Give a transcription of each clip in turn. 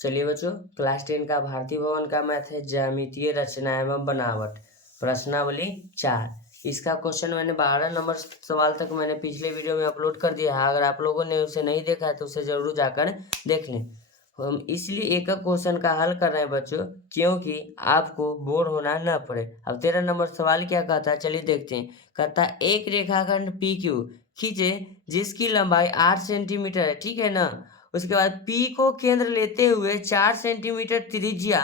चलिए बच्चों, क्लास 10 का भारतीय भवन का मैथ है ज्यामितीय रचना एवं बनावट। प्रश्नावली 4। इसका क्वेश्चन मैंने 12 नंबर सवाल तक मैंने पिछले वीडियो में अपलोड कर दिया है। अगर आप लोगों ने उसे नहीं देखा है तो उसे जरूर जाकर देख लें। हम इसलिए एक एक क्वेश्चन का हल कर रहे हैं बच्चों, क्योंकि आपको बोर होना न पड़े। अब 13 नंबर सवाल क्या कहता है, चलिए देखते हैं। कहता है एक रेखाखंड पी क्यू खींचे जिसकी लंबाई 8 सेंटीमीटर है, ठीक है ना। उसके बाद पी को केंद्र लेते हुए 4 सेंटीमीटर त्रिज्या,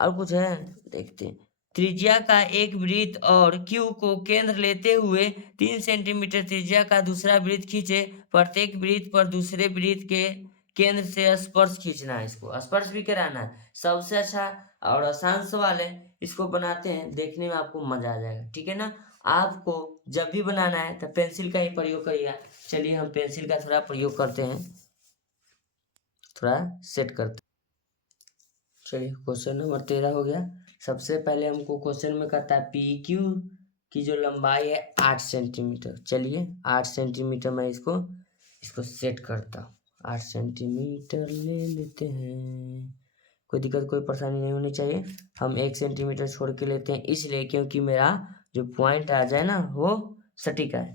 और कुछ है देखते हैं, त्रिज्या का एक वृत्त और क्यू को केंद्र लेते हुए 3 सेंटीमीटर त्रिज्या का दूसरा वृत्त खींचे। प्रत्येक वृत्त पर दूसरे वृत्त के केंद्र से स्पर्श खींचना है, इसको स्पर्श भी कराना है। सबसे अच्छा और आसान सवाल है, इसको बनाते हैं, देखने में आपको मजा आ जाएगा, ठीक है ना। आपको जब भी बनाना है तो पेंसिल का ही प्रयोग करिएगा। चलिए हम पेंसिल का थोड़ा प्रयोग करते हैं, थोड़ा सेट करते। चलिए क्वेश्चन नंबर 13 हो गया। सबसे पहले हमको क्वेश्चन में कहता है पी क्यू की जो लंबाई है 8 सेंटीमीटर। चलिए 8 सेंटीमीटर मैं इसको सेट करता हूँ। 8 सेंटीमीटर ले लेते हैं, कोई दिक्कत कोई परेशानी नहीं होनी चाहिए। हम 1 सेंटीमीटर छोड़ के लेते हैं, इसलिए क्योंकि मेरा जो पॉइंट आ जाए ना वो सटीक आए।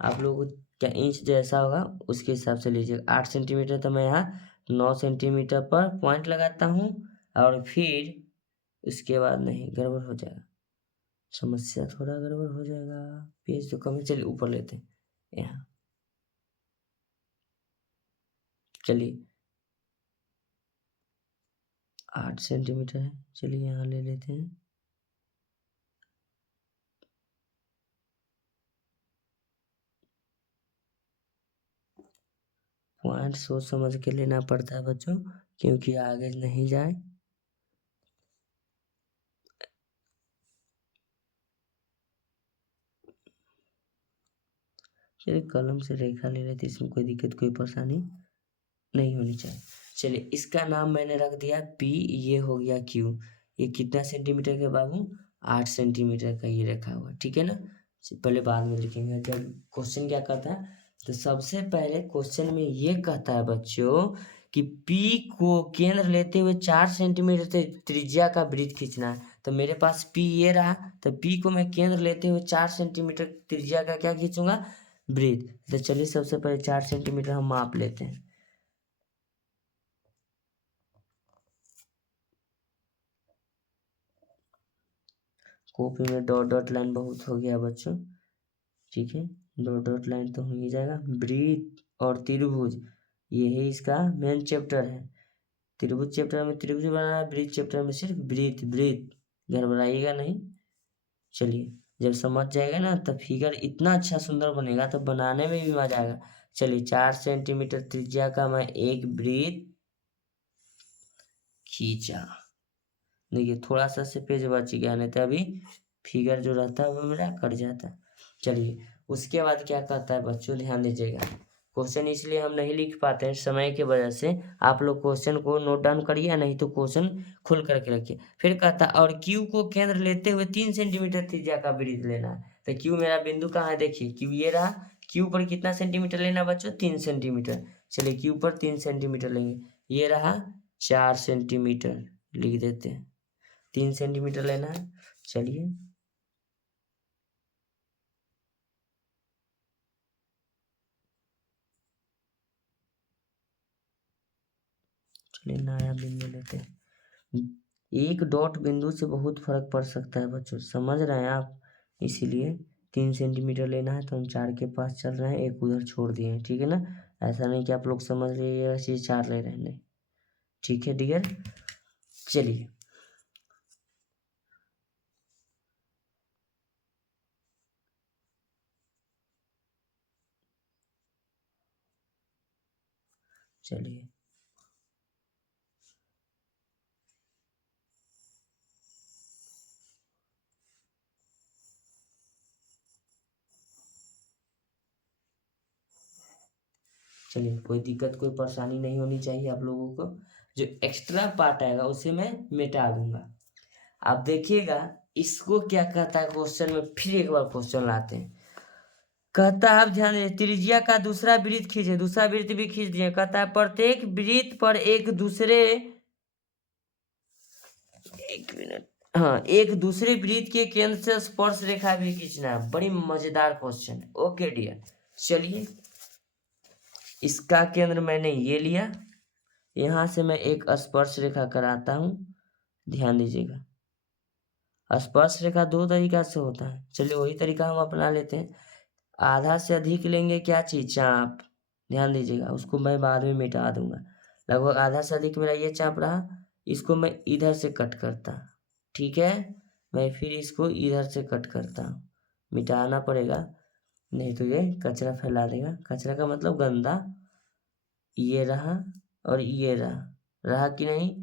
आप लोगों को क्या इंच जैसा होगा उसके हिसाब से लीजिए। 8 सेंटीमीटर तो मैं यहाँ 9 सेंटीमीटर पर पॉइंट लगाता हूँ, और फिर उसके बाद नहीं गड़बड़ हो जाएगा, समस्या थोड़ा गड़बड़ हो जाएगा। पेज तो कम है, चलिए ऊपर लेते हैं यहाँ। चलिए 8 सेंटीमीटर है, चलिए यहाँ ले लेते हैं। पॉइंट सोच समझ के लेना पड़ता है बच्चों, क्योंकि आगे नहीं जाए। चलिए कलम से रेखा ले लेते, इसमें कोई दिक्कत कोई परेशानी नहीं होनी चाहिए। चलिए इसका नाम मैंने रख दिया पी, ये हो गया क्यू। ये कितना सेंटीमीटर के बाबू, 8 सेंटीमीटर का ये रखा हुआ, ठीक है ना। पहले बाद में लिखेंगे। जब क्वेश्चन क्या कहता है, तो सबसे पहले क्वेश्चन में ये कहता है बच्चों कि पी को केंद्र लेते हुए 4 सेंटीमीटर त्रिज्या का वृत्त खींचना है। तो मेरे पास पी ये रहा, तो पी को मैं केंद्र लेते हुए 4 सेंटीमीटर त्रिज्या का क्या खींचूंगा, वृत्त। तो चलिए सबसे पहले 4 सेंटीमीटर हम माप लेते हैं। कॉपी में डॉट डॉट लाइन बहुत हो गया बच्चों, ठीक है। डॉट डॉट लाइन तो हो ही जाएगा। वृत्त और त्रिभुज, ये है इसका मेन चैप्टर है। त्रिभुज चैप्टर में त्रिभुज बनाना है, वृत्त चैप्टर में सिर्फ वृत्त वृत्त, घबराइएगा नहीं। चलिए जब समझ जाएगा ना तब फिगर इतना अच्छा सुंदर बनेगा, तो बनाने में भी मजा आएगा। चलिए 4 सेंटीमीटर त्रिज्या का मैं एक वृत्त खींचा। देखिए थोड़ा सा से पेज बच गया, नहीं तो अभी फिगर जो रहता है वो मेरा कट जाता है। चलिए उसके बाद क्या कहता है बच्चों, ध्यान दीजिएगा। क्वेश्चन इसलिए हम नहीं लिख पाते हैं समय की वजह से, आप लोग क्वेश्चन को नोट डाउन करिए, नहीं तो क्वेश्चन खुल करके रखिए। फिर कहता है और क्यू को केंद्र लेते हुए 3 सेंटीमीटर त्रिज्या का वृत्त लेना है। तो क्यू मेरा बिंदु कहाँ है, देखिए क्यू ये रहा। क्यू पर कितना सेंटीमीटर लेना बच्चों, 3 सेंटीमीटर। चलिए क्यू पर 3 सेंटीमीटर लेंगे, ये रहा 4 सेंटीमीटर, लिख देते हैं। 3 सेंटीमीटर लेना है। चलिए चलिए नया बिंदु लेते हैं। एक डॉट बिंदु से बहुत फर्क पड़ सकता है बच्चों, समझ रहे हैं आप। इसीलिए 3 सेंटीमीटर लेना है, तो हम 4 के पास चल रहे हैं, एक उधर छोड़ दिए हैं, ठीक है ना। ऐसा नहीं कि आप लोग समझ लीजिए ऐसे 4 ले रहे हैं, नहीं, ठीक है डियर। चलिए चलिए चलिए कोई दिक्कत कोई परेशानी नहीं होनी चाहिए आप लोगों को। जो एक्स्ट्रा पार्ट आएगा उसे मैं मिटा दूंगा। आप देखिएगा इसको क्या कहता है क्वेश्चन में, फिर एक बार क्वेश्चन लाते हैं। कहता है, अब ध्यान दे, त्रिज्या का दूसरा वृत्त खींचे, दूसरा वृत्त भी खींच दिए। कहता है प्रत्येक वृत्त पर एक मिनट, हाँ, एक दूसरे वृत्त के केंद्र से स्पर्श रेखा भी खींचना है। बड़ी मजेदार क्वेश्चन है। ओके डियर, चलिए इसका केंद्र मैंने ये लिया, यहां से मैं एक स्पर्श रेखा कराता हूं। ध्यान दीजिएगा, स्पर्श रेखा दो तरीका से होता है। चलिए वही तरीका हम अपना लेते हैं। आधा से अधिक लेंगे क्या चीज, चाप। ध्यान दीजिएगा, उसको मैं बाद में मिटा दूंगा। लगभग आधा से अधिक मेरा ये चाप रहा, इसको मैं इधर से कट करता, ठीक है। मैं फिर इसको इधर से कट करता हूँ, मिटाना पड़ेगा नहीं तो ये कचरा फैला देगा। कचरा का मतलब गंदा। ये रहा और ये रहा कि नहीं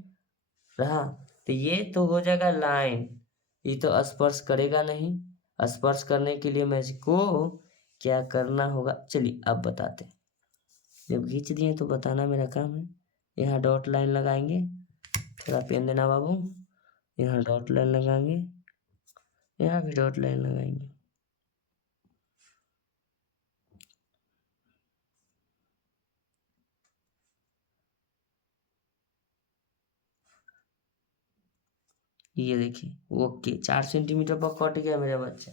रहा, तो ये तो हो जाएगा लाइन, ये तो स्पर्श करेगा नहीं। स्पर्श करने के लिए मैं इसको क्या करना होगा, चलिए अब बताते हैं। जब खींच दिए तो बताना मेरा काम है। यहाँ डॉट लाइन लगाएंगे, थोड़ा पेन देना बाबू। यहाँ डॉट लाइन लगाएंगे, यहाँ भी डॉट लाइन लगाएंगे। ये देखिए, ओके, 4 सेंटीमीटर पर कट गया मेरा बच्चा,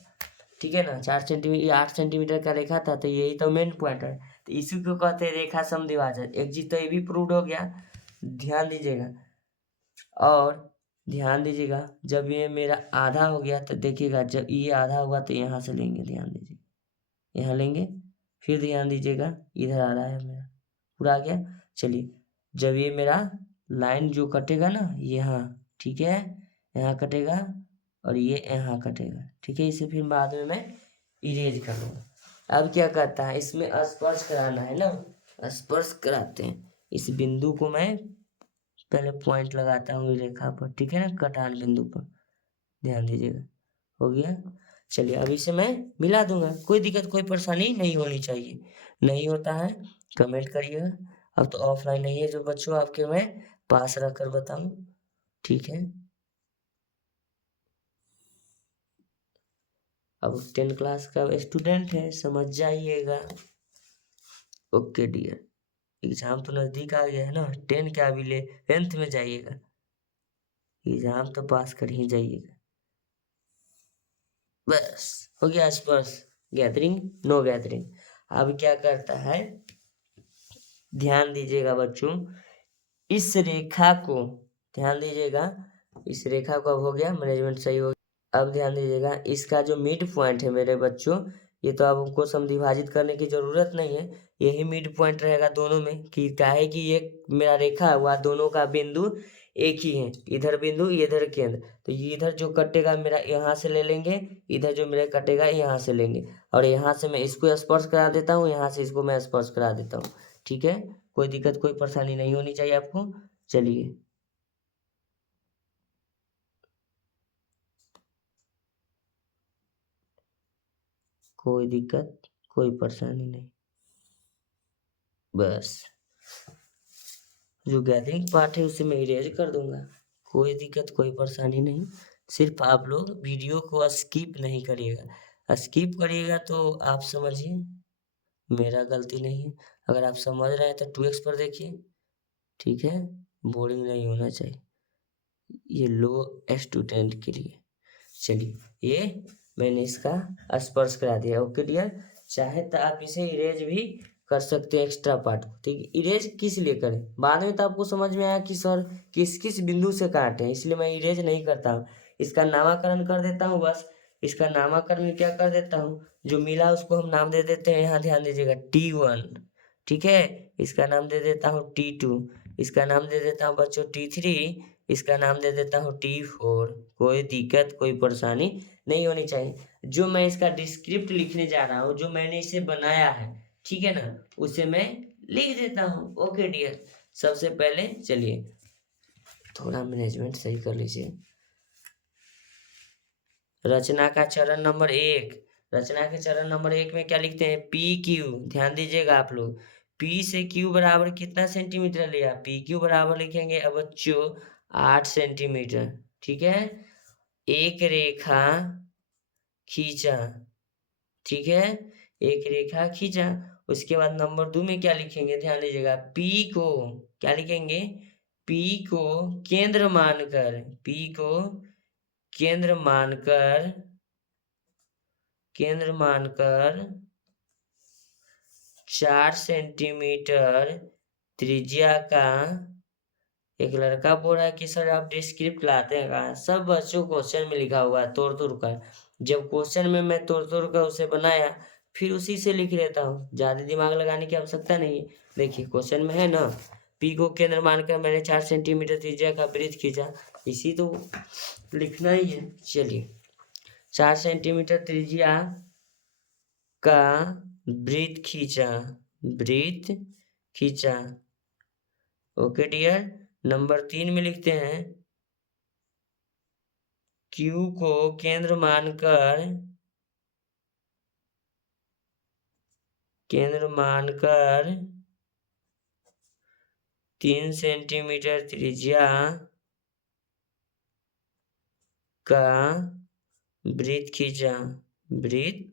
ठीक है ना। 4 सेंटीमीटर, 8 सेंटीमीटर का रेखा था, तो यही तो मेन पॉइंट है। तो इसी को कहते हैं रेखा समद्विभाजक। एक चीज तो ये भी प्रूव हो गया। ध्यान दीजिएगा, और ध्यान दीजिएगा, जब ये मेरा आधा हो गया तो देखिएगा, जब ये आधा होगा तो यहाँ से लेंगे, ध्यान दीजिए, यहाँ लेंगे। फिर ध्यान दीजिएगा, इधर आ रहा है मेरा, पूरा आ गया। चलिए, जब ये मेरा लाइन जो कटेगा ना यहाँ, ठीक है, यहाँ कटेगा और ये यहाँ कटेगा, ठीक है। इसे फिर बाद में मैं इरेज कर लूँगा। अब क्या करता है, इसमें स्पर्श कराना है ना, स्पर्श कराते हैं। इस बिंदु को मैं पहले पॉइंट लगाता हूँ रेखा पर, ठीक है ना, कटान बिंदु पर। ध्यान दीजिएगा, हो गया। चलिए अब इसे मैं मिला दूंगा, कोई दिक्कत कोई परेशानी नहीं होनी चाहिए। नहीं होता है कमेंट करिएगा। अब तो ऑफलाइन नहीं है जो बच्चों आपके, मैं पास रख कर बताऊं, ठीक है। अब 10 क्लास का स्टूडेंट है, समझ जाइएगा। ओके डियर, एग्जाम तो नजदीक आ गया है ना, 10 क्या अभी ले 10th में जाइएगा, एग्जाम तो पास कर ही जाइएगा। बस हो गया स्पर्श, गैदरिंग, नो गैदरिंग। अब क्या करता है, ध्यान दीजिएगा बच्चों, इस रेखा को, ध्यान दीजिएगा, इस रेखा को अब हो गया मैनेजमेंट सही हो गया। अब ध्यान दीजिएगा, इसका जो मिड पॉइंट है मेरे बच्चों, ये तो अब हमको समद्विभाजित करने की जरूरत नहीं है। यही मिड पॉइंट रहेगा दोनों में, कि क्या है कि ये मेरा रेखा हुआ, दोनों का बिंदु एक ही है, इधर बिंदु इधर केंद्र। तो ये इधर जो कटेगा मेरा यहाँ से ले लेंगे, इधर जो मेरा कटेगा यहाँ से लेंगे, और यहाँ से मैं इसको स्पर्श करा देता हूँ, यहाँ से इसको मैं स्पर्श करा देता हूँ, ठीक है। कोई दिक्कत कोई परेशानी नहीं होनी चाहिए आपको। चलिए, कोई दिक्कत कोई परेशानी नहीं, बस जो गैदरिंग पार्ट है उसे मैं इरेज कर दूंगा, कोई दिक्कत कोई परेशानी नहीं। सिर्फ आप लोग वीडियो को स्किप नहीं करिएगा, स्किप करिएगा तो आप समझिए मेरा गलती नहीं है। अगर आप समझ रहे हैं तो 2x पर देखिए, ठीक है, बोरिंग नहीं होना चाहिए, ये लो स्टूडेंट के लिए। चलिए, ये मैंने इसका स्पर्श करा दिया। ओके डियर, चाहे तो आप इसे इरेज भी कर सकते हैं एक्स्ट्रा पार्ट को, ठीक है। इरेज किस लिए करें, बाद में तो आपको समझ में आया कि सर किस किस बिंदु से काटे, इसलिए मैं इरेज नहीं करता हूँ, इसका नामकरण कर देता हूँ बस। इसका नामकरण क्या कर देता हूँ, जो मिला उसको हम नाम दे देते हैं, यहाँ ध्यान दीजिएगा, T1, ठीक है। इसका नाम दे देता हूँ T2, इसका नाम दे देता हूँ बच्चों T3, इसका नाम दे देता हूँ T4। कोई दिक्कत कोई परेशानी नहीं होनी चाहिए। जो मैं इसका डिस्क्रिप्ट लिखने जा रहा हूँ, जो मैंने इसे बनाया है, ठीक है ना, उसे मैं लिख देता हूँ। ओके डियर, सबसे पहले चलिए थोड़ा मैनेजमेंट सही कर लीजिए। रचना का चरण नंबर 1, रचना के चरण नंबर 1 में क्या लिखते हैं, पी क्यू। ध्यान दीजिएगा आप लोग, पी से क्यू बराबर कितना सेंटीमीटर लिया, पी क्यू बराबर लिखेंगे अब बच्चों 8 सेंटीमीटर, ठीक है। एक रेखा खींचा, ठीक है, एक रेखा खींचा। उसके बाद नंबर 2 में क्या लिखेंगे, ध्यान दीजिएगा, पी को क्या लिखेंगे, पी को केंद्र मानकर, पी को केंद्र मानकर, केंद्र मानकर 4 सेंटीमीटर त्रिज्या का एक लड़का बोल रहा है कि सर आप डिस्क्रिप्ट लाते हैं कहाँ। सब बच्चों क्वेश्चन में लिखा हुआ है तोड़ तोड़ कर। जब क्वेश्चन में मैं तोड़ तोड़ कर उसे बनाया फिर उसी से लिख लेता हूँ, ज़्यादा दिमाग लगाने की आवश्यकता नहीं है। देखिए क्वेश्चन में है ना, पी को केंद्र मानकर मैंने 4 सेंटीमीटर त्रिज्या का वृत्त खींचा, इसी तो लिखना ही है। चलिए 4 सेंटीमीटर त्रिज्या का वृत्त खींचा, वृत्त खींचा। ओके डियर, नंबर 3 में लिखते हैं, Q को केंद्र मानकर, केंद्र मानकर 3 सेंटीमीटर त्रिज्या का वृत्त खींचा, वृत्त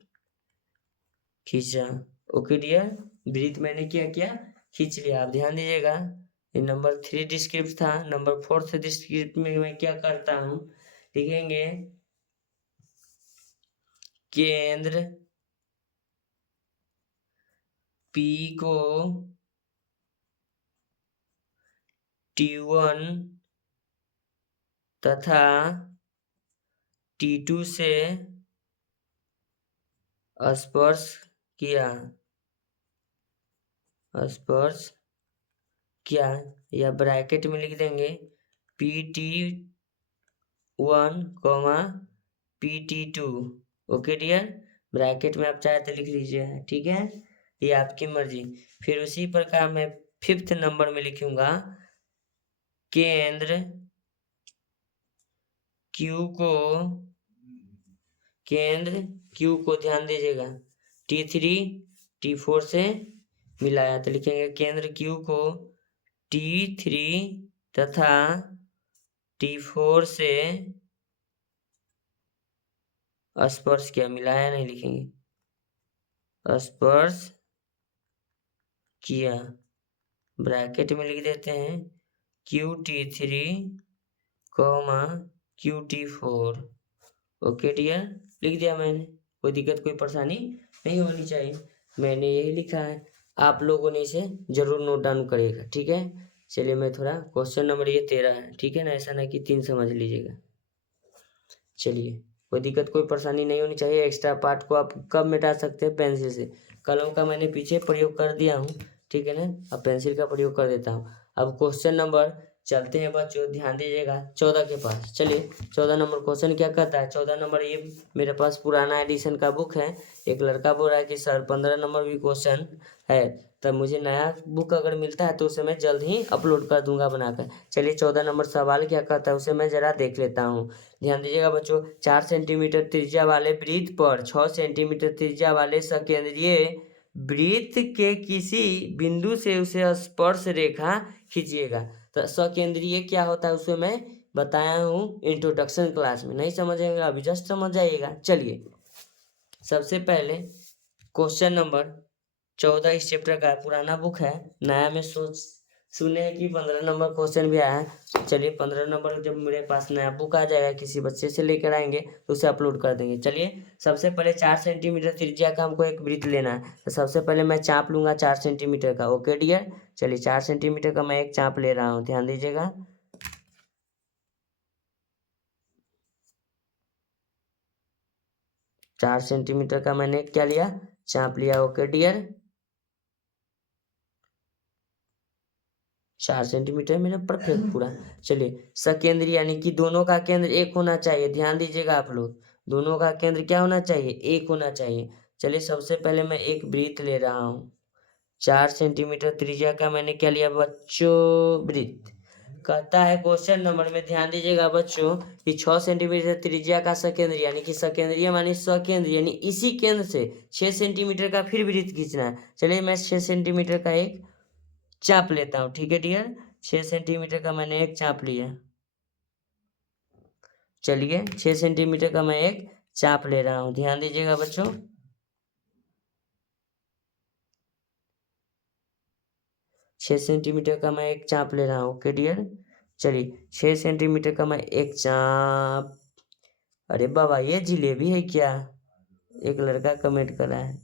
खींचा। ओके डियर, वृत्त मैंने क्या किया, खींच लिया। आप ध्यान दीजिएगा, ये नंबर 3 डिस्क्रिप्ट था। नंबर 4 डिस्क्रिप्ट में मैं क्या करता हूँ, लिखेंगे केंद्र P को T1 तथा T2 से स्पर्श किया, स्पर्श किया, या ब्रैकेट में लिख देंगे PT1, PT2। Okay dear, bracket में आप चाहे तो लिख लीजिए, ठीक है, ये आपकी मर्जी। फिर उसी प्रकार मैं 5th नंबर में लिखूंगा, केंद्र Q को, केंद्र Q को ध्यान दीजिएगा T3 T4 से मिलाया, तो लिखेंगे केंद्र Q को T3 तथा T4 से स्पर्श किया, मिलाया नहीं लिखेंगे, स्पर्श किया। ब्रैकेट में लिख देते हैं QT3, QT4। ओके डियर, लिख दिया मैंने, कोई दिक्कत कोई परेशानी नहीं होनी चाहिए, मैंने यही लिखा है। आप लोगों ने इसे जरूर नोट डाउन करिएगा, ठीक है। चलिए मैं थोड़ा, क्वेश्चन नंबर ये 13 है, ठीक है ना, ऐसा ना कि 3 समझ लीजिएगा। चलिए कोई दिक्कत कोई परेशानी नहीं होनी चाहिए। एक्स्ट्रा पार्ट को आप कब मिटा सकते हैं, पेंसिल से। कलम का मैंने पीछे प्रयोग कर दिया हूँ, ठीक है ना, अब पेंसिल का प्रयोग कर देता हूँ। अब क्वेश्चन नंबर चलते हैं बच्चों, ध्यान दीजिएगा 14 के पास। चलिए 14 नंबर क्वेश्चन क्या कहता है, 14 नंबर, ये मेरे पास पुराना एडिशन का बुक है। एक लड़का बोल रहा है कि सर 15 नंबर भी क्वेश्चन है, तब मुझे नया बुक अगर मिलता है तो उसे मैं जल्द ही अपलोड कर दूंगा बनाकर। चलिए 14 नंबर सवाल क्या कहता है उसे मैं जरा देख लेता हूँ। ध्यान दीजिएगा बच्चों, 4 सेंटीमीटर त्रिज्या वाले वृत्त पर 6 सेंटीमीटर त्रिज्या वाले सकेंद्रीय वृत्त के किसी बिंदु से उसे स्पर्श रेखा खींचिएगा। तो सकेंद्रीय क्या होता है उसे मैं बताया हूँ इंट्रोडक्शन क्लास में, नहीं समझेंगे अभी जस्ट समझ जाइएगा। चलिए सबसे पहले क्वेश्चन नंबर 14 इस चैप्टर का पुराना बुक है, नया में सुने हैं कि 15 नंबर क्वेश्चन भी आया है। चलिए 15 नंबर जब मेरे पास नया बुक आ जाएगा, किसी बच्चे से लेकर आएंगे तो उसे अपलोड कर देंगे। चलिए सबसे पहले 4 सेंटीमीटर त्रिज्या का हमको एक वृत्त लेना है, तो सबसे पहले मैं चाप लूंगा 4 सेंटीमीटर का। ओके डियर, चलिए 4 सेंटीमीटर का मैं एक चाप ले रहा हूँ, ध्यान दीजिएगा। चार सेंटीमीटर का मैंने क्या लिया, चाप लिया। ओके डियर, 4 सेंटीमीटर मेरा परफेक्ट पूरा। चलिए सकेंद्री यानी कि दोनों का केंद्र एक होना चाहिए, ध्यान दीजिएगा आप लोग, दोनों का केंद्र क्या होना चाहिए, एक होना चाहिए। चलिए सबसे पहले मैं एक वृत्त ले रहा हूँ, 4 सेंटीमीटर त्रिज्या का मैंने क्या लिया बच्चों, वृत्त। कहता है क्वेश्चन नंबर में, ध्यान दीजिएगा बच्चों, कि 6 सेंटीमीटर त्रिज्या का सकेंद्र यानी कि सकेंद्रीय मानी सकेंद्र यानी इसी केंद्र से 6 सेंटीमीटर का फिर वृत्त खींचना है। चलिए मैं 6 सेंटीमीटर का एक चाप लेता हूँ, ठीक है डियर, 6 सेंटीमीटर का मैंने एक चाप लिया। चलिए 6 सेंटीमीटर का मैं एक चाप ले रहा हूँ, ध्यान दीजिएगा बच्चों। 6 सेंटीमीटर का मैं एक चाप ले रहा हूँ। ओके डियर, चलिए 6 सेंटीमीटर का मैं एक चाप। अरे बाबा ये जिलेबी है क्या? एक लड़का कमेंट कर रहा है,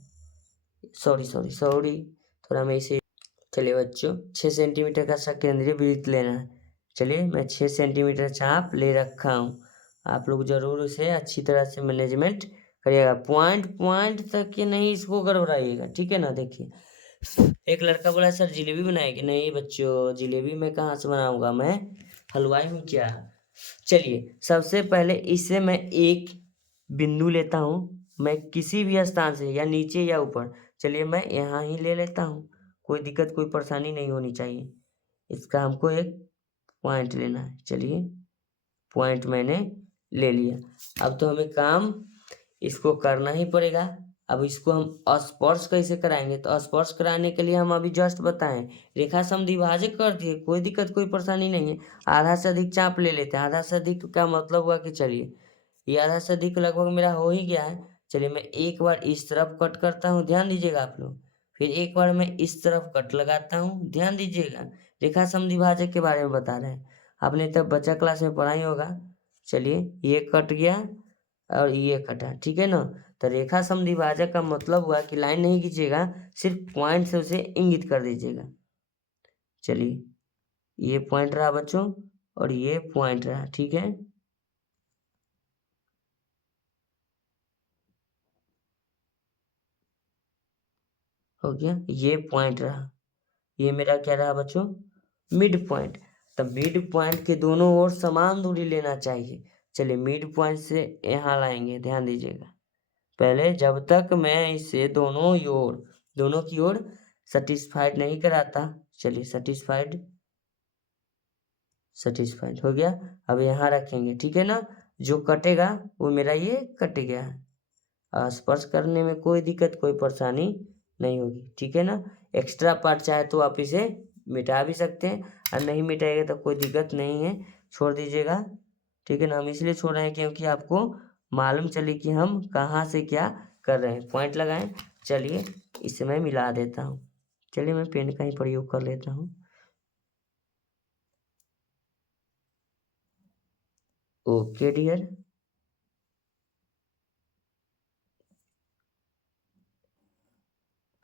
सॉरी, थोड़ा मैं इसे। चलिए बच्चों 6 सेंटीमीटर का सकेंद्रीय वृत्त लेना है। चलिए मैं 6 सेंटीमीटर चाप ले रखा हूँ। आप लोग जरूर उसे अच्छी तरह से मैनेजमेंट करिएगा, पॉइंट तक के नहीं इसको गड़बड़ाइएगा, ठीक है ना। देखिए एक लड़का बोला सर जिलेबी बनाएगी, नहीं बच्चों जिलेबी मैं कहाँ से बनाऊंगा, मैं हलवाई हूँ क्या। चलिए सबसे पहले इससे मैं एक बिंदु लेता हूँ, मैं किसी भी स्थान से, या नीचे या ऊपर। चलिए मैं यहाँ ही ले लेता हूँ, कोई दिक्कत कोई परेशानी नहीं होनी चाहिए। इसका हमको एक पॉइंट लेना है। चलिए पॉइंट मैंने ले लिया। अब तो हमें काम इसको करना ही पड़ेगा। अब इसको हम स्पर्श कैसे कराएंगे, तो स्पर्श कराने के लिए हम अभी जस्ट बताएं, रेखा समद्विभाजक कर दिए, कोई दिक्कत कोई परेशानी नहीं है। आधा से अधिक चाप ले लेते हैं। आधा से अधिक का मतलब हुआ कि चलिए ये आधा से अधिक लगभग मेरा हो ही गया है। चलिए मैं एक बार इस तरफ कट करता हूँ, ध्यान दीजिएगा आप लोग। फिर एक बार मैं इस तरफ कट लगाता हूँ, ध्यान दीजिएगा। रेखा समद्विभाजक के बारे में बता रहे हैं, आपने तब बच्चा क्लास में पढ़ा ही होगा। चलिए ये कट गया और ये कटा, ठीक है ना। तो रेखा समद्विभाजक का मतलब हुआ कि लाइन नहीं खींचिएगा, सिर्फ पॉइंट से उसे इंगित कर दीजिएगा। चलिए ये पॉइंट रहा बच्चों और ये पॉइंट रहा, ठीक है। हो गया, ये पॉइंट रहा, ये मेरा क्या रहा बच्चों, मिड पॉइंट। तब मिड पॉइंट के दोनों ओर समान दूरी लेना चाहिए। चलिए मिड पॉइंट से यहाँ लाएंगे, ध्यान दीजिएगा। पहले जब तक मैं इसे दोनों की ओर सेटिस्फाइड नहीं कराता, चलिए सेटिस्फाइड हो गया। अब यहाँ रखेंगे, ठीक है ना। जो कटेगा वो मेरा ये कट गया है। स्पर्श करने में कोई दिक्कत कोई परेशानी नहीं होगी, ठीक है ना। एक्स्ट्रा पार्ट चाहे तो आप इसे मिटा भी सकते हैं, और नहीं मिटाएगा तो कोई दिक्कत नहीं है, छोड़ दीजिएगा, ठीक है ना। हम इसलिए छोड़ रहे हैं क्योंकि आपको मालूम चले कि हम कहाँ से क्या कर रहे हैं। पॉइंट लगाएं। चलिए इसे मैं मिला देता हूँ। चलिए मैं पेन का ही प्रयोग कर लेता हूँ। ओके डियर,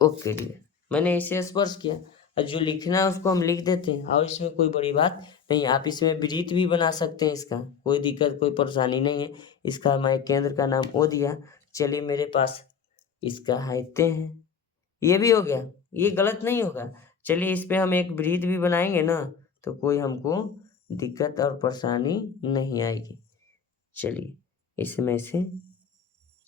ओके डियर, मैंने इसे स्पर्श किया, और जो लिखना है उसको हम लिख देते हैं, और इसमें कोई बड़ी बात नहीं। आप इसमें वृत्त भी बना सकते हैं, इसका कोई दिक्कत कोई परेशानी नहीं है। इसका मैं केंद्र का नाम ओ दिया। चलिए मेरे पास इसका हाइते हैं, ये भी हो गया, ये गलत नहीं होगा। चलिए इस पे हम एक वृत्त भी बनाएंगे ना, तो कोई हमको दिक्कत और परेशानी नहीं आएगी। चलिए इसमें से,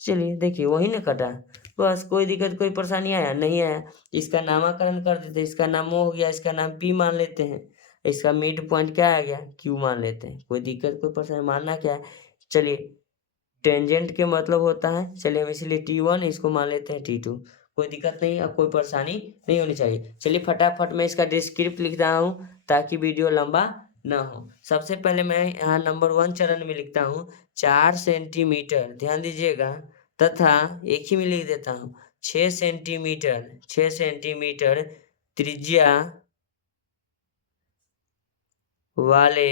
चलिए देखिए वही ना कटा, बस कोई दिक्कत कोई परेशानी आया नहीं आया। इसका नामकरण कर देते, इसका नाम ओ हो गया, इसका नाम पी मान लेते हैं। इसका मिड पॉइंट क्या आ गया, क्यू मान लेते हैं। कोई दिक्कत कोई परेशानी, मानना क्या है। चलिए टेंजेंट के मतलब होता है, चलिए हम इसलिए T1 इसको मान लेते हैं T2। कोई दिक्कत नहीं, अब कोई परेशानी नहीं होनी चाहिए। चलिए फटाफट मैं इसका डिस्क्रिप्ट लिख रहा हूँ ताकि वीडियो लंबा ना हो। सबसे पहले मैं यहाँ नंबर 1 चरण में लिखता हूँ 4 सेंटीमीटर, ध्यान दीजिएगा, तथा एक ही में लिख देता हूँ 6 सेंटीमीटर त्रिज्या वाले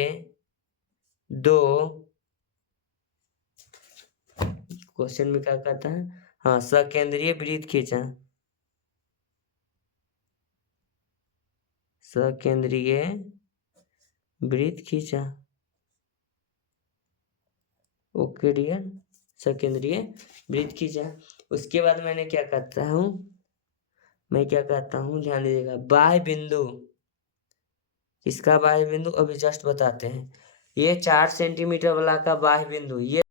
दो, क्वेश्चन में क्या कहता है, हाँ, सकेंद्रीय वृत्त खींचा, सकेंद्रीय वृत्त खींचा। ओके डियर, सकेंद्रीय वृत्त खींचा। उसके बाद मैंने क्या कहता हूँ, मैं क्या कहता हूँ, ध्यान दीजिएगा, बाह्य बिंदु। इसका बाह्य बिंदु अभी जस्ट बताते हैं। ये 4 सेंटीमीटर वाला का बाह्य बिंदु, ये